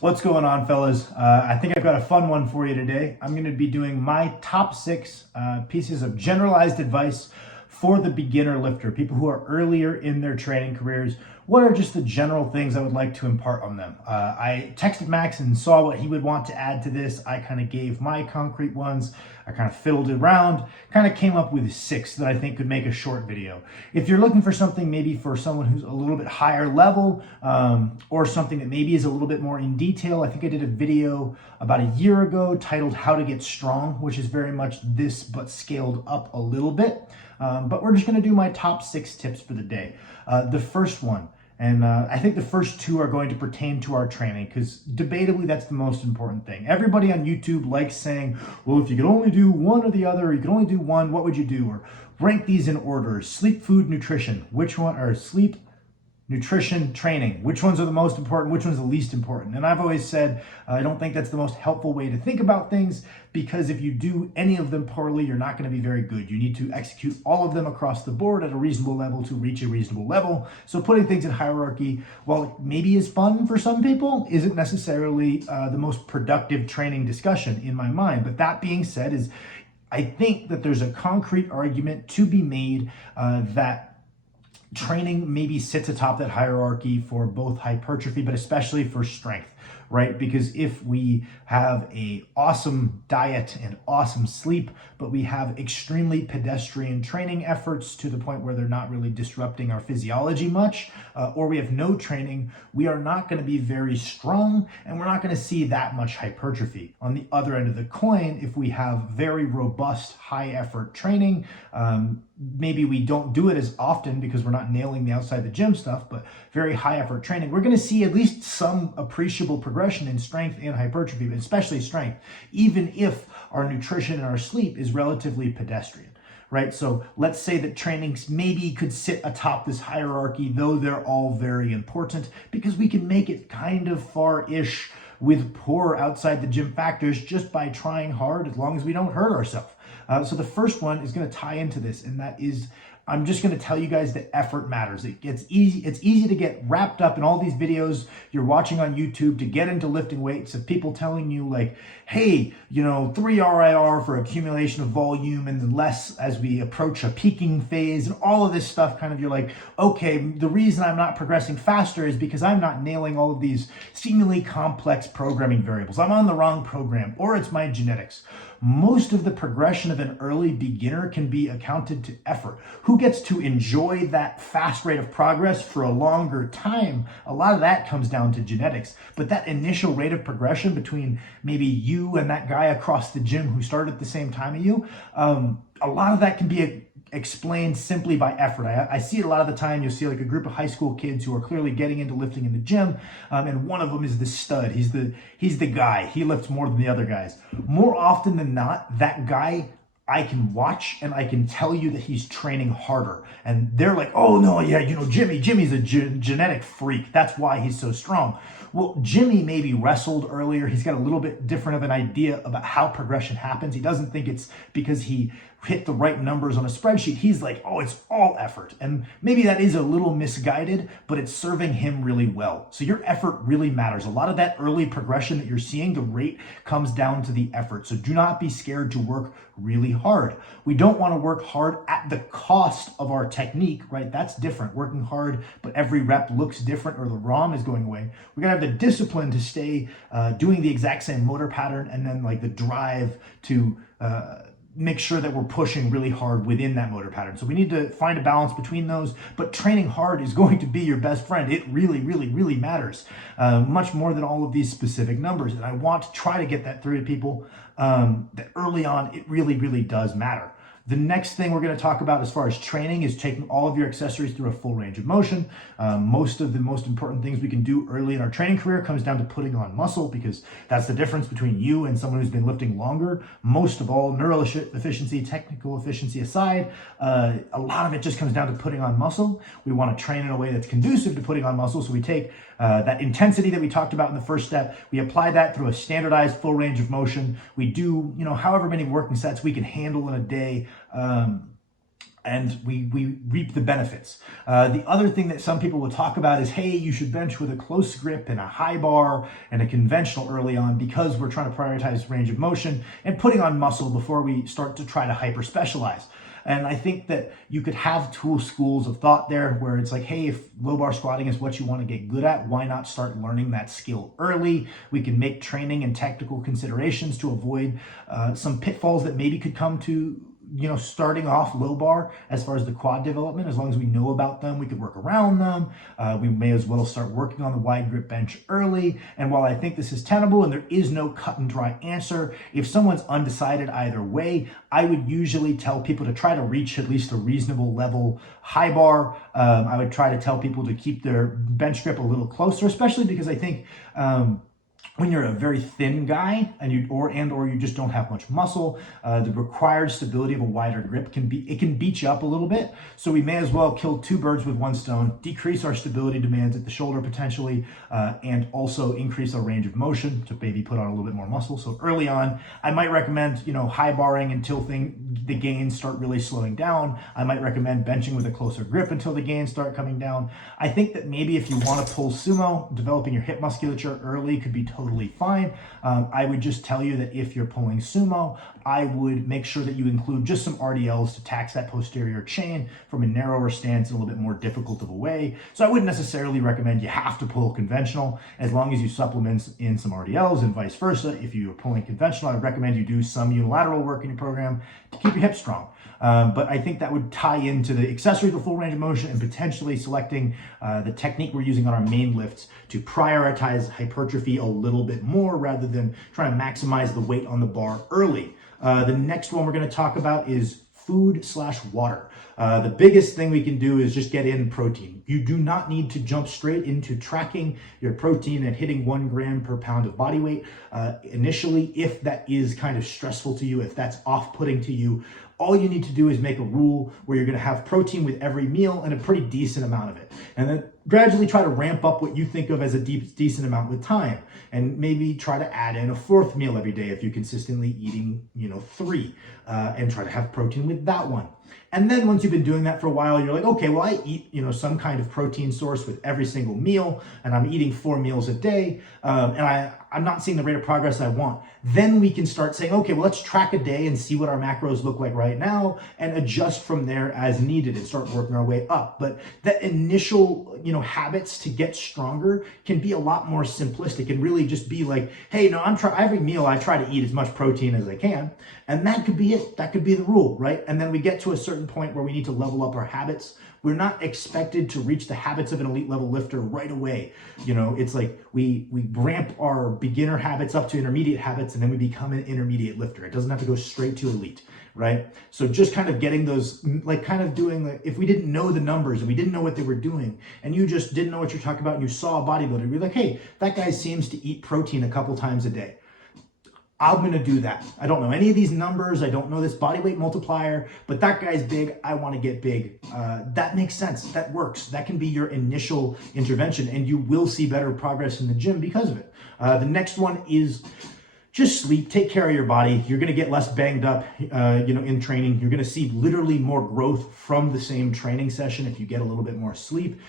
What's going on, fellas? I think I've got a fun one for you today. I'm going to be doing my top 6 pieces of generalized advice for the beginner lifter, people who are earlier in their training careers. What are just the general things I would like to impart on them? I texted Max and saw what he would want to add to this. I kind of gave my concrete ones. I kind of fiddled around, kind of came up with 6 that I think could make a short video. If you're looking for something maybe for someone who's a little bit higher level, or something that maybe is a little bit more in detail, I think I did a video about a year ago titled How to Get Strong, which is very much this but scaled up a little bit. But we're just going to do my top 6 tips for the day. The first one, and I think the first 2 are going to pertain to our training because debatably that's the most important thing. Everybody on YouTube likes saying, well, if you could only do one or the other, or you could only do one, what would you do? Or rank these in order: sleep, food, nutrition. Which one? Or sleep, nutrition, training. Which ones are the most important? Which one's the least important? And I've always said, I don't think that's the most helpful way to think about things, because if you do any of them poorly, you're not going to be very good. You need to execute all of them across the board at a reasonable level to reach a reasonable level. So putting things in hierarchy, while it maybe is fun for some people, isn't necessarily the most productive training discussion in my mind. But that being said, I think that there's a concrete argument to be made that training maybe sits atop that hierarchy for both hypertrophy, but especially for strength, right? Because if we have a awesome diet and awesome sleep, but we have extremely pedestrian training efforts to the point where they're not really disrupting our physiology much, or we have no training, we are not going to be very strong and we're not going to see that much hypertrophy. On the other end of the coin, if we have very robust, high effort training, maybe we don't do it as often because we're not nailing the outside the gym stuff, but very high effort training, we're going to see at least some appreciable progression in strength and hypertrophy, but especially strength, even if our nutrition and our sleep is relatively pedestrian, right? So let's say that trainings maybe could sit atop this hierarchy, though they're all very important, because we can make it kind of far-ish with poor outside the gym factors just by trying hard, as long as we don't hurt ourselves. So the first one is going to tie into this, and that is, I'm just going to tell you guys that effort matters. It's easy to get wrapped up in all these videos you're watching on YouTube to get into lifting weights of people telling you like, hey, 3 RIR for accumulation of volume and then less as we approach a peaking phase and all of this stuff. Kind of, you're like, okay, the reason I'm not progressing faster is because I'm not nailing all of these seemingly complex programming variables. I'm on the wrong program, or it's my genetics. Most of the progression of an early beginner can be accounted to effort. Who gets to enjoy that fast rate of progress for a longer time? A lot of that comes down to genetics. But that initial rate of progression between maybe you and that guy across the gym who started at the same time as you, a lot of that can be explained simply by effort. I see it a lot of the time. You'll see like a group of high school kids who are clearly getting into lifting in the gym, and one of them is the stud. He's the guy. He lifts more than the other guys. More often than not, that guy, I can watch and I can tell you that he's training harder. And they're like, oh no, yeah, Jimmy's a genetic freak. That's why he's so strong. Well, Jimmy maybe wrestled earlier. He's got a little bit different of an idea about how progression happens. He doesn't think it's because he hit the right numbers on a spreadsheet. He's like, oh, it's all effort. And maybe that is a little misguided, but it's serving him really well. So your effort really matters. A lot of that early progression that you're seeing, the rate comes down to the effort. So do not be scared to work really hard. We don't want to work hard at the cost of our technique, right? That's different. Working hard, but every rep looks different, or the ROM is going away. We gotta have the discipline to stay doing the exact same motor pattern, and then like the drive to make sure that we're pushing really hard within that motor pattern. So we need to find a balance between those, but training hard is going to be your best friend. It really, really, really matters, much more than all of these specific numbers. And I want to try to get that through to people, that early on, it really, really does matter. The next thing we're going to talk about as far as training is taking all of your accessories through a full range of motion. Most of the most important things we can do early in our training career comes down to putting on muscle, because that's the difference between you and someone who's been lifting longer. Most of all, neural efficiency, technical efficiency aside, a lot of it just comes down to putting on muscle. We want to train in a way that's conducive to putting on muscle. So we take that intensity that we talked about in the first step, we apply that through a standardized full range of motion. We do, however many working sets we can handle in a day. and we reap the benefits. The other thing that some people will talk about is, hey, you should bench with a close grip and a high bar and a conventional early on because we're trying to prioritize range of motion and putting on muscle before we start to try to hyper specialize. And I think that you could have two schools of thought there where it's like, hey, if low bar squatting is what you want to get good at, why not start learning that skill early? We can make training and technical considerations to avoid some pitfalls that maybe could come to starting off low bar as far as the quad development. As long as we know about them, we could work around them. We may as well start working on the wide grip bench early. And while I think this is tenable and there is no cut and dry answer, if someone's undecided either way, I would usually tell people to try to reach at least a reasonable level high bar. I would try to tell people to keep their bench grip a little closer, especially because I think when you're a very thin guy and you just don't have much muscle, the required stability of a wider grip can beat you up a little bit. So we may as well kill two birds with one stone, decrease our stability demands at the shoulder potentially, and also increase our range of motion to maybe put on a little bit more muscle. So early on, I might recommend high barring until the gains start really slowing down. I might recommend benching with a closer grip until the gains start coming down. I think that maybe if you want to pull sumo, developing your hip musculature early could be totally fine. I would just tell you that if you're pulling sumo, I would make sure that you include just some RDLs to tax that posterior chain from a narrower stance in a little bit more difficult of a way. So I wouldn't necessarily recommend you have to pull conventional as long as you supplement in some RDLs and vice versa. If you're pulling conventional, I would recommend you do some unilateral work in your program to keep your hips strong. But I think that would tie into the accessory to full range of motion and potentially selecting the technique we're using on our main lifts to prioritize hypertrophy a little bit more rather than trying to maximize the weight on the bar early. The next one we're going to talk about is food/water. The biggest thing we can do is just get in protein. You do not need to jump straight into tracking your protein and hitting 1 gram per pound of body weight initially, if that is kind of stressful to you, if that's off-putting to you. All you need to do is make a rule where you're going to have protein with every meal and a pretty decent amount of it. And then gradually try to ramp up what you think of as a decent amount with time. And maybe try to add in a 4th meal every day if you're consistently eating, 3, and try to have protein with that one. And then once you've been doing that for a while, you're like, okay, well, I eat, some kind of protein source with every single meal, and I'm eating 4 meals a day, and I'm not seeing the rate of progress I want. Then we can start saying, okay, well, let's track a day and see what our macros look like right now and adjust from there as needed and start working our way up. But that initial, habits to get stronger can be a lot more simplistic and really just be like, hey, no, every meal I try to eat as much protein as I can. And that could be it. That could be the rule, right? And then we get to a certain point where we need to level up our habits. We're not expected to reach the habits of an elite level lifter right away. It's like we ramp our beginner habits up to intermediate habits and then we become an intermediate lifter. It doesn't have to go straight to elite, right? So just kind of getting those, if we didn't know the numbers and we didn't know what they were doing and you just didn't know what you're talking about and you saw a bodybuilder, you're like, hey, that guy seems to eat protein a couple times a day. I'm going to do that. I don't know any of these numbers. I don't know this body weight multiplier, but that guy's big. I want to get big. That makes sense. That works. That can be your initial intervention and you will see better progress in the gym because of it. The next one is just sleep. Take care of your body. You're going to get less banged up, in training. You're going to see literally more growth from the same training session if you get a little bit more sleep.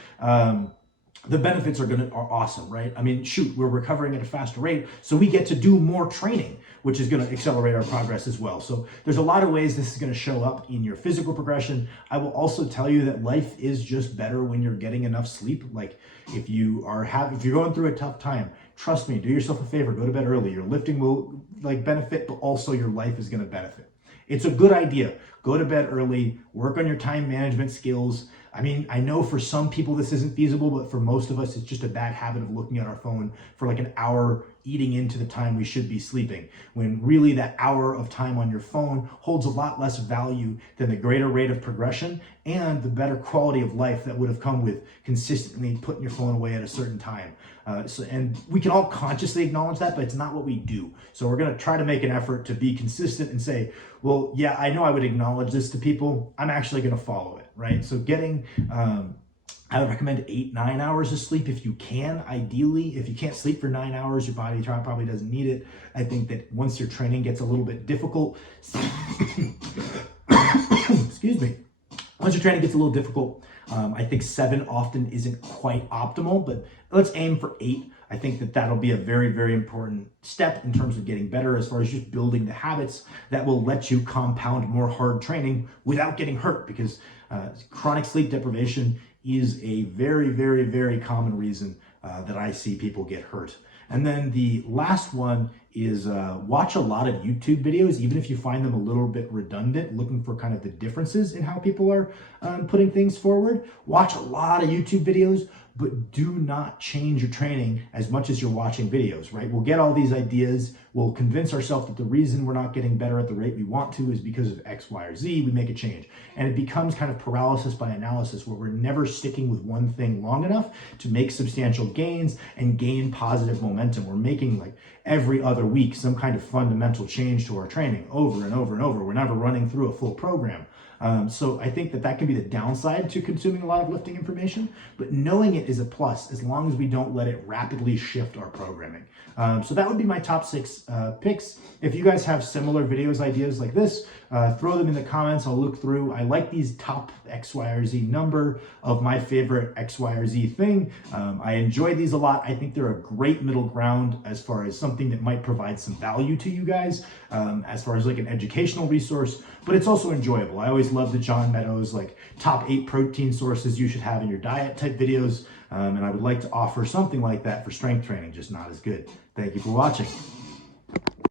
The benefits are awesome, right? I mean, shoot, we're recovering at a faster rate, so we get to do more training, which is going to accelerate our progress as well. So there's a lot of ways this is going to show up in your physical progression. I will also tell you that life is just better when you're getting enough sleep. Like if you're going through a tough time, trust me, do yourself a favor, go to bed early. Your lifting will benefit, but also your life is going to benefit. It's a good idea. Go to bed early, work on your time management skills. I mean, I know for some people this isn't feasible, but for most of us, it's just a bad habit of looking at our phone for like an hour eating into the time we should be sleeping, when really that hour of time on your phone holds a lot less value than the greater rate of progression and the better quality of life that would have come with consistently putting your phone away at a certain time. And we can all consciously acknowledge that, but it's not what we do. So we're going to try to make an effort to be consistent and say, well, yeah, I know I would acknowledge this to people. I'm actually going to follow it, right? So getting, I would recommend 8-9 hours of sleep if you can. Ideally, if you can't sleep for 9 hours, your body probably doesn't need it. I think that once your training gets a little bit difficult, excuse me, Once your training gets a little difficult, I think 7 often isn't quite optimal, but let's aim for 8. I think that that'll be a very, very important step in terms of getting better as far as just building the habits that will let you compound more hard training without getting hurt, because chronic sleep deprivation is a very, very, very common reason that I see people get hurt. And then the last one is watch a lot of YouTube videos, even if you find them a little bit redundant, looking for kind of the differences in how people are putting things forward. Watch a lot of YouTube videos, but do not change your training as much as you're watching videos, right? We'll get all these ideas. We'll convince ourselves that the reason we're not getting better at the rate we want to is because of X, Y, or Z. We make a change. And it becomes kind of paralysis by analysis, where we're never sticking with one thing long enough to make substantial gains and gain positive momentum. We're making, like, every other week some kind of fundamental change to our training over and over and over. We're never running through a full program. So I think that that can be the downside to consuming a lot of lifting information, but knowing it is a plus as long as we don't let it rapidly shift our programming. So that would be my top 6 picks. If you guys have similar videos, ideas like this, throw them in the comments. I'll look through. I like these top X, Y, or Z number of my favorite X, Y, or Z thing. I enjoy these a lot. I think they're a great middle ground as far as something that might provide some value to you guys, as far as like an educational resource, but it's also enjoyable. I always love the John Meadows, like, top 8 protein sources you should have in your diet type videos. And I would like to offer something like that for strength training, just not as good. Thank you for watching.